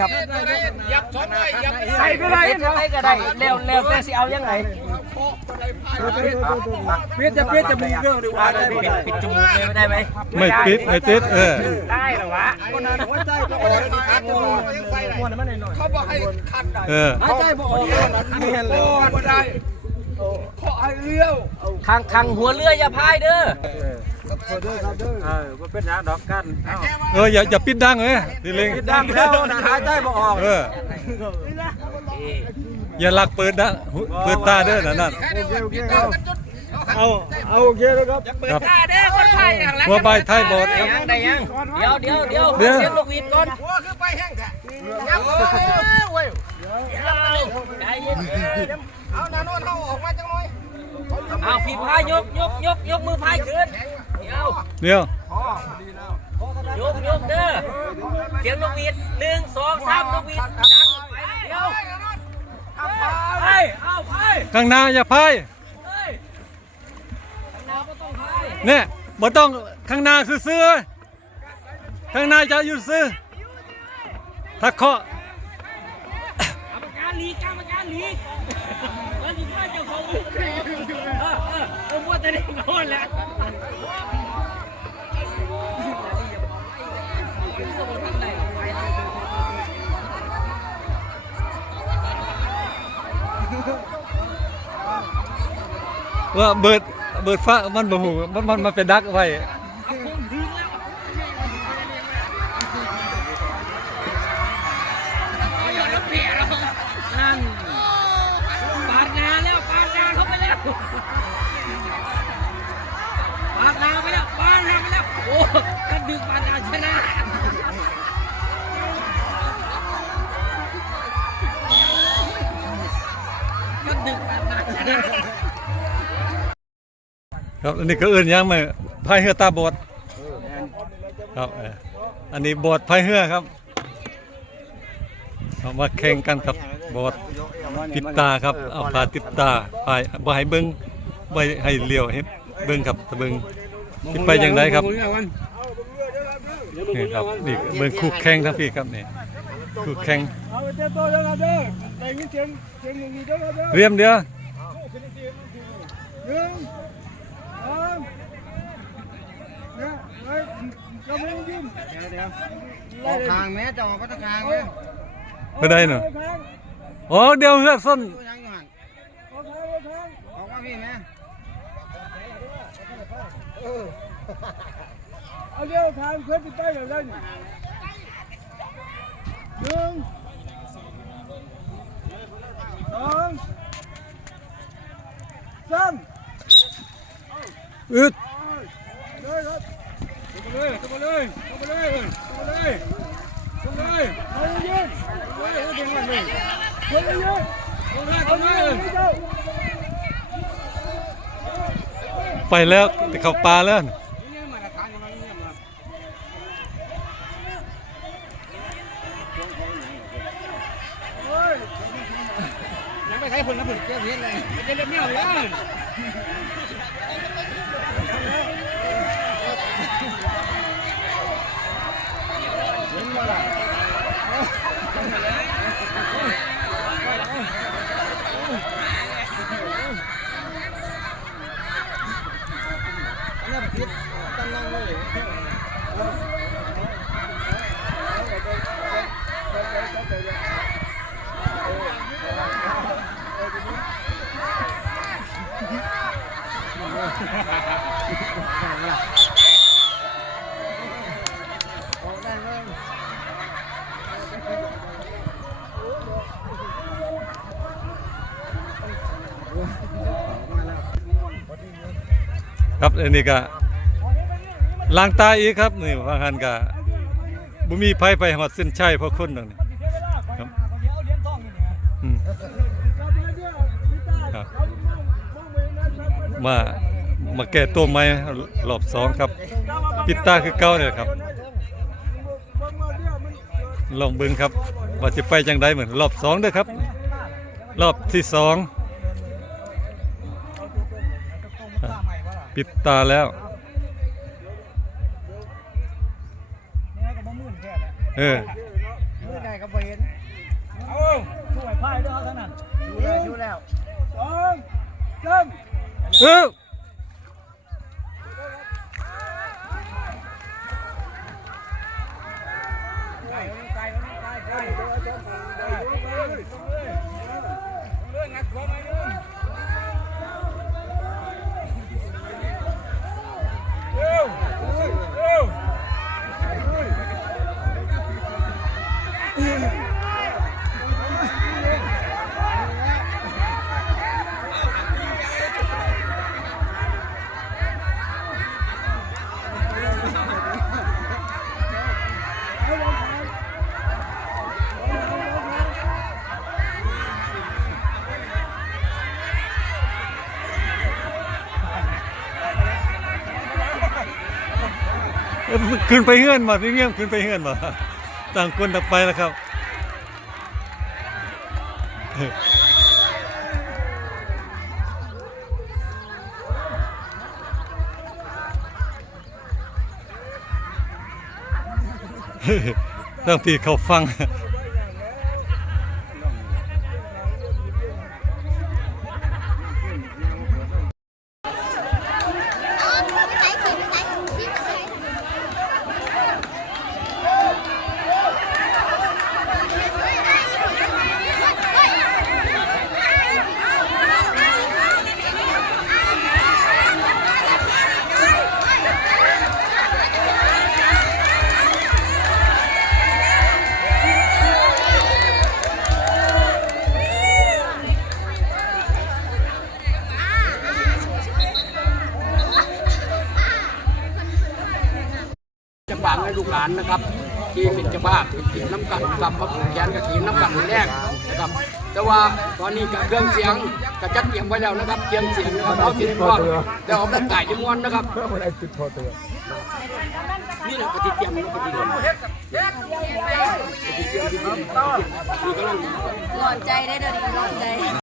ครับยับสองไว้ยับใส่ก็ได้ยังไงก็ได้เร็วเร็วแต่สิเอายังไงเพี้ยจะเพี้ยจะมีเรื่องดีกว่าได้ปิดปิดจมูกเลยไม่ได้ไหมไม่ปิดไม่ติดเออได้เหรอวะคนนั้นหัวใจก็ออกคัดตัวเขาบอกให้คัดได้เออหายใจบ่ออกนี่แหละบ่ได้ขอให้เลี้ยวทางทางหัวเรืออย่าพายเด้อ เอออย่าอย่าปิดดังเลยดิเลงดังแล้วนะหายใจบ่ออกเอออย่าลักเปิดนะหูเปิดตาเด้อนั่นนั่นเอาเอาโอเคแล้วครับครับตาเด้อคนพายอย่างไรหัวใบไทยบอดครับ ได้ยัง เดี๋ยวเดี๋ยวเดี๋ยวเดี๋ยว เสียงลูกหวีดก่อนหัวคือไปแห้งแท้ยับเว้ยใจเย็นเอาหน้าโน้นเอาออกมาจังหน่อยเอาพี่พายยกยกยกยกมือพายขึ้น เดี๋ยวเดี๋ยวยกยกเด้อเสียงลูกหวีดหนึ่งสองสามลูกหวีดดังไปเดี๋ยวไปเอาไปข้างหน้าอย่าพายเฮ้ยข้างหน้าก็ต้องพายเนี่ยบ่ต้องข้างหน้าซื่อๆข้างหน้าจะอยู่ซื่อถ้าเคาะกรรมการหลีกกรรมการหลีกมันอยู่ว่าเจ้าของลูกเออเออเออมัวแต่เด็กโน่นแหละ ว่าเบิดเบิดฟ้ามันบ่ฮู้มันมันมันเป็นดักไว้นั่นปาดงานแล้วปาดงานเข้าไปแล้วปาดงานไปแล้วปาดงานไปแล้วโอ้กันดึงปาดงานชนะกันดึงปาดงานชนะ ครับอันนี้ก็อื่นยังมาพายเรือตาบอดครับอันนี้บอดพายเรือครับเอามาแข่งกันครับบอดติดตาครับเอาพาติดตาพายบ่ให้เบิ่งบ่ให้เลี้ยวให้เบิ่งครับถ้าเบิ่งสิไปจังไดครับนี่ครับนี่เบิ่งคู่แข่งทั้งพี่ครับนี่คู่แข่งเรียงเสียงอย่างนี้เด้อครับเด้อเรียมเดียวหนึ่งสองเนี่ยไอ้กำลังยิ้มเดี๋ยวเดี๋ยวออกทางแม่จะออกก็ตะทางเลยบ่ได้เนาะอ๋อเดี๋ยวเฮือส้นตัวยังอยู่หันออกทางออกทางออกมาพี่แม่เอาเดี๋ยวทางเพื่อนไปใต้เดี๋ยวได้หนึ่งสองสาม อึดเลยครับเข้ามาเลยเข้ามาเลยเข้ามาเลยเข้ามาเลยเข้ามาเลยเอาเยอะเอาเยอะเอาเยอะเอาเยอะเอาเยอะเจ้าไปแล้วจะเขาป่าแล้วยังไม่ใช่ผลนะผลเจ้าเพี้ยนเลยจะเล่นไม่เอาเลย ครับอันนี้ก็ ล้างตาอีกครับนี่ว่าหันก็บ่มีไผไปฮอดเส้นชัยเพราะคนนั่นนี่ครับมามาแก้ตัวใหม่รอบสองครับ ปิดตาคือเก่าเนี่ยครับ ลองเบิ่งครับว่าจะไปจังไดเหมือนรอบสองเด้อครับ รอบที่สองปิดตาแล้ว เออได้ครับบ่เห็นเอาช่วยพายด้วยทั้งนั้นดูแล้วดูแล้วสองสามเออ ขึ้นไปเฮือนมาพี่เงี้ยมขึ้นไปเฮือนมา ต่างคนต่างไปแล้วครับต้องพี่เขาฟัง ให้ลูกหลานนะครับที่เป็นเจ้าภาพเป็นทีมน้ำกันกับมาผูกแขนกับทีมน้ำกันแรกนะครับแต่ว่าตอนนี้กับเครื่องเสียงก็จัดเตรียมไว้แล้วนะครับเครื่องเสียงนะครับเอาทีมก่อนแต่เอาแบบไก่จำนวนนะครับนี่แหละกติเตรียมกติเตรียมกติเตรียมที่นี่กำลังร้อนใจได้เดี๋ยวนี้ร้อนใจ